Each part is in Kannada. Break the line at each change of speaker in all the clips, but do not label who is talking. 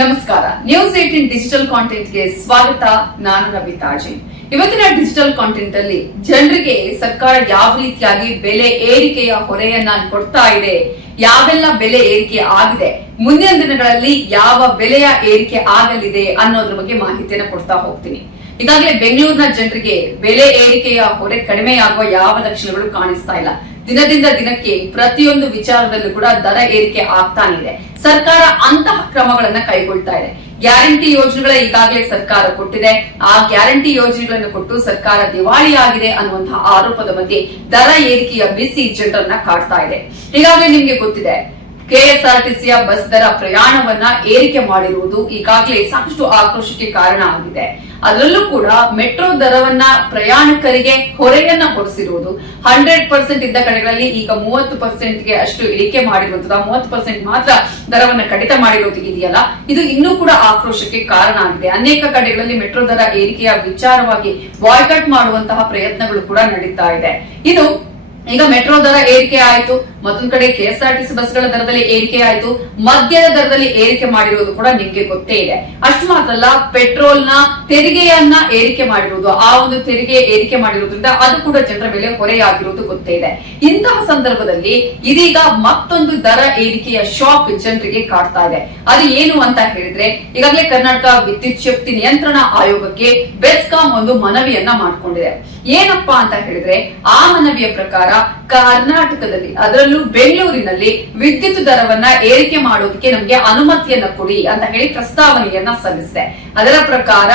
ನಮಸ್ಕಾರ. ನ್ಯೂಸ್ ಏಟಿನ್ ಡಿಜಿಟಲ್ ಕಾಂಟೆಂಟ್ಗೆ ಸ್ವಾಗತ. ನಾನು ರವಿ ತಾಜಿ. ಇವತ್ತಿನ ಡಿಜಿಟಲ್ ಕಾಂಟೆಂಟ್ ಅಲ್ಲಿ ಜನರಿಗೆ ಸರ್ಕಾರ ಯಾವ ರೀತಿಯಾಗಿ ಬೆಲೆ ಏರಿಕೆಯ ಹೊರೆಯನ್ನ ಕೊಡ್ತಾ ಇದೆ, ಯಾವೆಲ್ಲ ಬೆಲೆ ಏರಿಕೆ ಆಗಿದೆ, ಮುಂದಿನ ದಿನಗಳಲ್ಲಿ ಯಾವ ಬೆಲೆಯ ಏರಿಕೆ ಆಗಲಿದೆ ಅನ್ನೋದ್ರ ಬಗ್ಗೆ ಮಾಹಿತಿಯನ್ನ ಕೊಡ್ತಾ ಹೋಗ್ತೀನಿ. ಈಗಾಗಲೇ ಬೆಂಗಳೂರಿನ ಜನರಿಗೆ ಬೆಲೆ ಏರಿಕೆಯ ಹೊರೆ ಕಡಿಮೆಯಾಗುವ ಯಾವ ಲಕ್ಷಣಗಳು ಕಾಣಿಸ್ತಾ ಇಲ್ಲ. ದಿನದಿಂದ ದಿನಕ್ಕೆ ಪ್ರತಿಯೊಂದು ವಿಚಾರದಲ್ಲೂ ಕೂಡ ದರ ಏರಿಕೆ ಆಗ್ತಾ ಇದೆ. ಸರ್ಕಾರ ಅಂತಹ ಕ್ರಮಗಳನ್ನ ಕೈಗೊಳ್ತಾ ಇದೆ. ಗ್ಯಾರಂಟಿ ಯೋಜನೆಗಳ ಈಗಾಗಲೇ ಸರ್ಕಾರ ಕೊಟ್ಟಿದೆ. ಆ ಗ್ಯಾರಂಟಿ ಯೋಜನೆಗಳನ್ನು ಕೊಟ್ಟು ಸರ್ಕಾರ ದಿವಾಳಿ ಆಗಿದೆ ಅನ್ನುವಂತಹ ಆರೋಪದ ಬಗ್ಗೆ ದರ ಏರಿಕೆಯ ಬಿಸಿ ಜನರನ್ನ ಕಾಡ್ತಾ ಇದೆ. ಈಗಾಗಲೇ ನಿಮ್ಗೆ ಗೊತ್ತಿದೆ ಕೆಎಸ್ಆರ್ಟಿಸಿಯ ಬಸ್ ದರ ಪ್ರಯಾಣವನ್ನ ಏರಿಕೆ ಮಾಡಿರುವುದು ಈಗಾಗಲೇ ಸಾಕಷ್ಟು ಆಕ್ರೋಶಕ್ಕೆ ಕಾರಣ ಆಗಿದೆ. ಅದರಲ್ಲೂ ಕೂಡ ಮೆಟ್ರೋ ದರವನ್ನ ಪ್ರಯಾಣಿಕರಿಗೆ ಹೊರೆಯನ್ನ ಕೊಡಿಸಿರುವುದು. ಹಂಡ್ರೆಡ್ ಪರ್ಸೆಂಟ್ ಇದ್ದ ಕಡೆಗಳಲ್ಲಿ ಈಗ ಮೂವತ್ತು ಪರ್ಸೆಂಟ್ಗೆ ಅಷ್ಟು ಇಳಿಕೆ ಮಾಡಿರುವಂತದ್ದು. ಮೂವತ್ತು ಪರ್ಸೆಂಟ್ ಮಾತ್ರ ದರವನ್ನ ಕಡಿತ ಮಾಡಿರೋದು ಇದೆಯಲ್ಲ? ಇದು ಇನ್ನೂ ಕೂಡ ಆಕ್ರೋಶಕ್ಕೆ ಕಾರಣ ಆಗಿದೆ. ಅನೇಕ ಕಡೆಗಳಲ್ಲಿ ಮೆಟ್ರೋ ದರ ಏರಿಕೆಯ ವಿಚಾರವಾಗಿ ಬಾಯ್ಕಟ್ ಮಾಡುವಂತಹ ಪ್ರಯತ್ನಗಳು ಕೂಡ ನಡೀತಾ ಇದೆ. ಇದು ಈಗ ಮೆಟ್ರೋ ದರ ಏರಿಕೆ ಆಯಿತು, ಮತ್ತೊಂದ್ ಕಡೆ ಕೆಎಸ್ಆರ್ಟಿಸಿ ಬಸ್ಗಳ ದರದಲ್ಲಿ ಏರಿಕೆ ಆಯಿತು, ಮದ್ಯದ ದರದಲ್ಲಿ ಏರಿಕೆ ಮಾಡಿರುವುದು ಕೂಡ ನಿಮ್ಗೆ ಗೊತ್ತೇ ಇದೆ. ಅಷ್ಟು ಮಾತ್ರ ಅಲ್ಲ ಪೆಟ್ರೋಲ್ ತೆರಿಗೆಯನ್ನ ಏರಿಕೆ ಮಾಡಿರುವುದು ಆ ಒಂದು ತೆರಿಗೆ ಏರಿಕೆ ಮಾಡಿರುವುದರಿಂದ ಅದು ಕೂಡ ಜನರ ಮೇಲೆ ಹೊರೆಯಾಗಿರುವುದು ಗೊತ್ತೇ ಇದೆ. ಇಂತಹ ಸಂದರ್ಭದಲ್ಲಿ ಇದೀಗ ಮತ್ತೊಂದು ದರ ಏರಿಕೆಯ ಶಾಕ್ ಜನರಿಗೆ ಕಾಡ್ತಾ ಇದೆ. ಅದು ಏನು ಅಂತ ಹೇಳಿದ್ರೆ, ಈಗಾಗಲೇ ಕರ್ನಾಟಕ ವಿದ್ಯುತ್ ಶಕ್ತಿ ನಿಯಂತ್ರಣ ಆಯೋಗಕ್ಕೆ ಬೆಸ್ಕಾಂ ಒಂದು ಮನವಿಯನ್ನ ಮಾಡ್ಕೊಂಡಿದೆ. ಏನಪ್ಪಾ ಅಂತ ಹೇಳಿದ್ರೆ ಆ ಮನವಿಯ ಪ್ರಕಾರ ಕರ್ನಾಟಕದಲ್ಲಿ, ಅದರಲ್ಲೂ ಬೆಂಗಳೂರಿನಲ್ಲಿ ವಿದ್ಯುತ್ ದರವನ್ನ ಏರಿಕೆ ಮಾಡೋದಕ್ಕೆ ನಮ್ಗೆ ಅನುಮತಿಯನ್ನ ಕೊಡಿ ಅಂತ ಹೇಳಿ ಪ್ರಸ್ತಾವನೆಯನ್ನ ಸಲ್ಲಿಸಿದೆ. ಅದರ ಪ್ರಕಾರ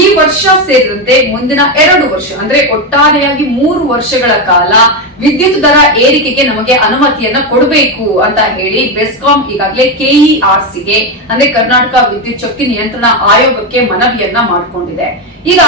ಈ ವರ್ಷ ಸೇರಿದಂತೆ ಮುಂದಿನ ಎರಡು ವರ್ಷ, ಅಂದ್ರೆ ಒಟ್ಟಾರೆಯಾಗಿ ಮೂರು ವರ್ಷಗಳ ಕಾಲ ವಿದ್ಯುತ್ ದರ ಏರಿಕೆಗೆ ನಮಗೆ ಅನುಮತಿಯನ್ನ ಕೊಡಬೇಕು ಅಂತ ಹೇಳಿ ಬೆಸ್ಕಾಂ ಈಗಾಗಲೇ ಕೆಇಆರ್ಸಿಗೆ ಅಂದ್ರೆ ಕರ್ನಾಟಕ ವಿದ್ಯುತ್ ಶಕ್ತಿ ನಿಯಂತ್ರಣ ಆಯೋಗಕ್ಕೆ ಮನವಿಯನ್ನ ಮಾಡಿಕೊಂಡಿದೆ. ಈಗ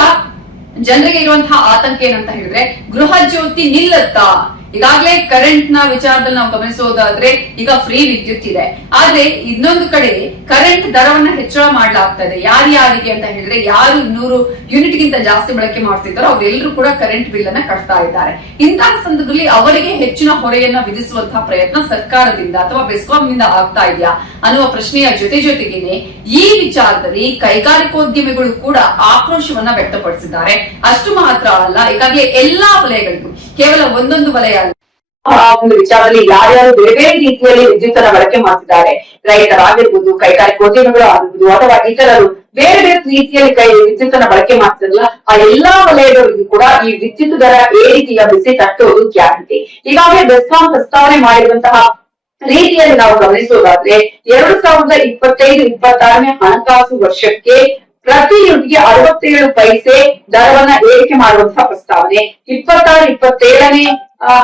ಜನರಿಗೆ ಇರುವಂತಹ ಆತಂಕ ಏನಂತ ಹೇಳಿದ್ರೆ ಗೃಹ ಜ್ಯೋತಿ ನಿಲ್ಲತ್ತಾ? ಈಗಾಗಲೇ ಕರೆಂಟ್ನ ವಿಚಾರದಲ್ಲಿ ನಾವು ಗಮನಿಸೋದಾದ್ರೆ ಈಗ ಫ್ರೀ ವಿದ್ಯುತ್ ಇದೆ. ಆದ್ರೆ ಇನ್ನೊಂದು ಕಡೆ ಕರೆಂಟ್ ದರವನ್ನ ಹೆಚ್ಚಳ ಮಾಡಲಾಗ್ತದೆ. ಇದೆ ಯಾರ್ಯಾರಿಗೆ ಅಂತ ಹೇಳಿದ್ರೆ ಯಾರು ಇನ್ನೂರು ಯೂನಿಟ್ ಗಿಂತ ಜಾಸ್ತಿ ಬಳಕೆ ಮಾಡ್ತಿದ್ದಾರೋ ಅವರೆಲ್ಲರೂ ಕೂಡ ಕರೆಂಟ್ ಬಿಲ್ ಅನ್ನ ಕಟ್ತಾ ಇದ್ದಾರೆ. ಇಂತಹ ಸಂದರ್ಭದಲ್ಲಿ ಅವರಿಗೆ ಹೆಚ್ಚಿನ ಹೊರೆಯನ್ನ ವಿಧಿಸುವಂತಹ ಪ್ರಯತ್ನ ಸರ್ಕಾರದಿಂದ ಅಥವಾ ಬೆಸ್ಕಾಂನಿಂದ ಆಗ್ತಾ ಇದೆಯಾ ಅನ್ನುವ ಪ್ರಶ್ನೆಯ ಜೊತೆ ಜೊತೆಗೇನೆ ಈ ವಿಚಾರದಲ್ಲಿ ಕೈಗಾರಿಕೋದ್ಯಮಿಗಳು ಕೂಡ ಆಕ್ರೋಶವನ್ನ ವ್ಯಕ್ತಪಡಿಸಿದ್ದಾರೆ. ಅಷ್ಟು ಮಾತ್ರ ಅಲ್ಲ, ಈಗಾಗಲೇ ಎಲ್ಲಾ ವಲಯಗಳಿಗೂ. ಕೇವಲ ಒಂದೊಂದು ವಲಯ ಅಲ್ಲ.
ಒಂದು ವಿಚಾರದಲ್ಲಿ ಯಾರ್ಯಾರು ಬೇರೆ ಬೇರೆ ರೀತಿಯಲ್ಲಿ ವಿದ್ಯುತ್ ಅನ್ನ ಬಳಕೆ ಮಾಡ್ತಿದ್ದಾರೆ ರೈತರಾಗಿರ್ಬೋದು ಕೈಗಾರಿಕೋದ್ಯಮಿಗಳು ಆಗಿರ್ಬೋದು, ಅಥವಾ ಇತರರು ಬೇರೆ ಬೇರೆ ರೀತಿಯಲ್ಲಿ ಕೈ ವಿದ್ಯುತ್ ಅನ್ನ ಬಳಕೆ ಮಾಡ್ತಿರಲ್ಲ ಆ ಎಲ್ಲಾ ವಲಯದವರಿಗೂ ಕೂಡ ಈ ವಿದ್ಯುತ್ ದರ ಏರಿಕೆಯ ಬಿಸಿ ತಟ್ಟುವುದು ಗ್ಯಾರಂಟಿ. ಈಗಾಗಲೇ ಬೆಸ್ಕಾಂ ಪ್ರಸ್ತಾವನೆ ಮಾಡಿರುವಂತಹ ರೀತಿಯಲ್ಲಿ ನಾವು ಗಮನಿಸೋದಾದ್ರೆ ಎರಡು ಸಾವಿರದ ಇಪ್ಪತ್ತೈದು ಇಪ್ಪತ್ತಾರನೇ ಹಣಕಾಸು ವರ್ಷಕ್ಕೆ ಪ್ರತಿ ಯೂನಿಟ್ಗೆ ಅರವತ್ತೇಳು ಪೈಸೆ ದರವನ್ನ ಏರಿಕೆ ಮಾಡುವಂತಹ ಪ್ರಸ್ತಾವನೆ. ಇಪ್ಪತ್ತಾರು, ಇಪ್ಪತ್ತೇಳನೇ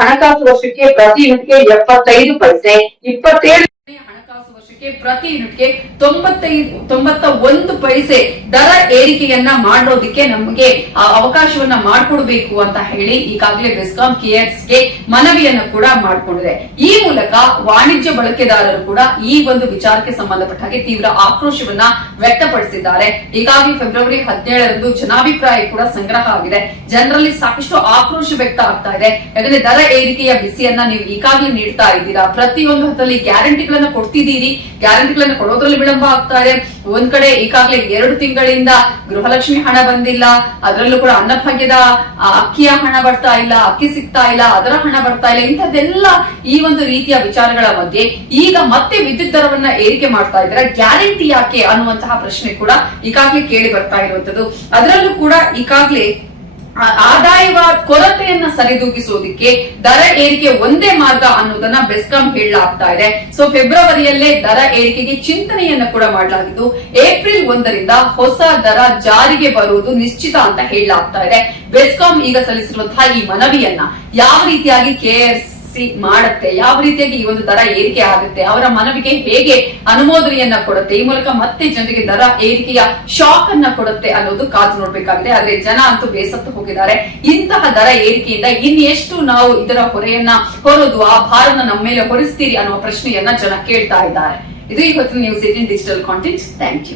ಹಣಕಾಸು ವರ್ಷಕ್ಕೆ ಪ್ರತಿ ಯೂನಿಟ್ಗೆ ಎಪ್ಪತ್ತೈದು ಪೈಸೆ. ಇಪ್ಪತ್ತೇಳು
ಹಣಕಾಸು ವರ್ಷಕ್ಕೆ ಪ್ರತಿ ಯೂನಿಟ್ಗೆ ತೊಂಬತ್ತೈದು, ತೊಂಬತ್ತ ಒಂದು ಪೈಸೆ ದರ ಏರಿಕೆಯನ್ನ ಮಾಡೋದಕ್ಕೆ ನಮಗೆ ಅವಕಾಶವನ್ನ ಮಾಡಿಕೊಡ್ಬೇಕು ಅಂತ ಹೇಳಿ ಈಗಾಗಲೇ ಬೆಸ್ಕಾಂ ಗೆ ಮನವಿಯನ್ನ ಕೂಡ ಮಾಡಿಕೊಂಡಿದೆ. ಈ ಮೂಲಕ ವಾಣಿಜ್ಯ ಬಳಕೆದಾರರು ಕೂಡ ಈ ಒಂದು ವಿಚಾರಕ್ಕೆ ಸಂಬಂಧಪಟ್ಟ ಹಾಗೆ ತೀವ್ರ ಆಕ್ರೋಶವನ್ನ ವ್ಯಕ್ತಪಡಿಸಿದ್ದಾರೆ. ಈಗಾಗಲೇ ಫೆಬ್ರವರಿ ಹದಿನೇಳರಂದು ಜನಾಭಿಪ್ರಾಯ ಕೂಡ ಸಂಗ್ರಹ ಆಗಿದೆ. ಜನರಲ್ಲಿ ಸಾಕಷ್ಟು ಆಕ್ರೋಶ ವ್ಯಕ್ತ ಆಗ್ತಾ ಇದೆ. ಯಾಕಂದ್ರೆ ದರ ಏರಿಕೆಯ ಬಿಸಿಯನ್ನ ನೀವು ಈಗಾಗಲೇ ನೀಡ್ತಾ ಇದ್ದೀರಾ. ಪ್ರತಿಯೊಂದು ಹತ್ತಲ್ಲಿ ಗ್ಯಾರಂಟಿಗಳನ್ನ ಕೊಡ್ತಿದ್ದೀರಿ ಗ್ಯಾರಂಟಿಗಳನ್ನು ಕೊಡೋದ್ರಲ್ಲಿ ವಿಳಂಬ ಆಗ್ತಾ ಇದೆ. ಒಂದ್ ಕಡೆ ಈಗಾಗಲೇ ಎರಡು ತಿಂಗಳಿಂದ ಗೃಹಲಕ್ಷ್ಮಿ ಹಣ ಬಂದಿಲ್ಲ. ಅದರಲ್ಲೂ ಕೂಡ ಅನ್ನಭಾಗ್ಯದ ಅಕ್ಕಿಯ ಹಣ ಬರ್ತಾ ಇಲ್ಲ, ಅಕ್ಕಿ ಸಿಗ್ತಾ ಇಲ್ಲ, ಅದರ ಹಣ ಬರ್ತಾ ಇಲ್ಲ. ಇಂಥದ್ದೆಲ್ಲ ಈ ಒಂದು ರೀತಿಯ ವಿಚಾರಗಳ ಬಗ್ಗೆ ಈಗ ಮತ್ತೆ ವಿದ್ಯುತ್ ದರವನ್ನ ಏರಿಕೆ ಮಾಡ್ತಾ ಇದ್ದಾರೆ. ಗ್ಯಾರಂಟಿ ಯಾಕೆ ಅನ್ನುವಂತಹ ಪ್ರಶ್ನೆ ಕೂಡ ಈಗಾಗಲೇ ಕೇಳಿ ಬರ್ತಾ ಇರುವಂತದ್ದು ಅದರಲ್ಲೂ ಕೂಡ ಈಗಾಗಲೇ ಆದಾಯವ ಕೊರತೆಯನ್ನ ಸರಿದೂಗಿಸೋದಿಕ್ಕೆ ದರ ಏರಿಕೆ ಒಂದೇ ಮಾರ್ಗ ಅನ್ನೋದನ್ನ ಬೆಸ್ಕಾಂ ಹೇಳಲಾಗ್ತಾ ಇದೆ. ಸೊ ಫೆಬ್ರವರಿಯಲ್ಲೇ ದರ ಏರಿಕೆಗೆ ಚಿಂತನೆಯನ್ನ ಕೂಡ ಮಾಡಲಾಗಿದ್ದು, ಏಪ್ರಿಲ್ ಒಂದರಿಂದ ಹೊಸ ದರ ಜಾರಿಗೆ ಬರುವುದು ನಿಶ್ಚಿತ ಅಂತ ಹೇಳಲಾಗ್ತಾ ಇದೆ. ಬೆಸ್ಕಾಂ ಈಗ ಸಲ್ಲಿಸಿರುವಂತಹ ಈ ಮನವಿಯನ್ನ ಯಾವ ರೀತಿಯಾಗಿ ಕೆಎಸ್ ಮಾಡುತ್ತೆ. ಯಾವ ರೀತಿಯಾಗಿ ಈ ಒಂದು ದರ ಏರಿಕೆ ಆಗುತ್ತೆ, ಅವರ ಮನವಿಗೆ ಹೇಗೆ ಅನುಮೋದನೆಯನ್ನ ಕೊಡುತ್ತೆ, ಈ ಮೂಲಕ ಮತ್ತೆ ಜನರಿಗೆ ದರ ಏರಿಕೆಯ ಶಾಕ್ ಅನ್ನ ಕೊಡುತ್ತೆ ಅನ್ನೋದು ಕಾದು ನೋಡ್ಬೇಕಾಗಿದೆ. ಆದ್ರೆ ಜನ ಅಂತೂ ಬೇಸತ್ತು ಹೋಗಿದ್ದಾರೆ. ಇಂತಹ ದರ ಏರಿಕೆಯಿಂದ ಇನ್ನೆಷ್ಟು ನಾವು ಇದರ ಹೊರೆಯನ್ನ ಹೊರೋದು, ಆ ಭಾರನ ನಮ್ಮ ಮೇಲೆ ಹೊರಿಸ್ತೀರಿ ಅನ್ನುವ ಪ್ರಶ್ನೆಯನ್ನ ಜನ ಕೇಳ್ತಾ ಇದ್ದಾರೆ. ಇದು ಇವತ್ತು news eighteen digital content thank you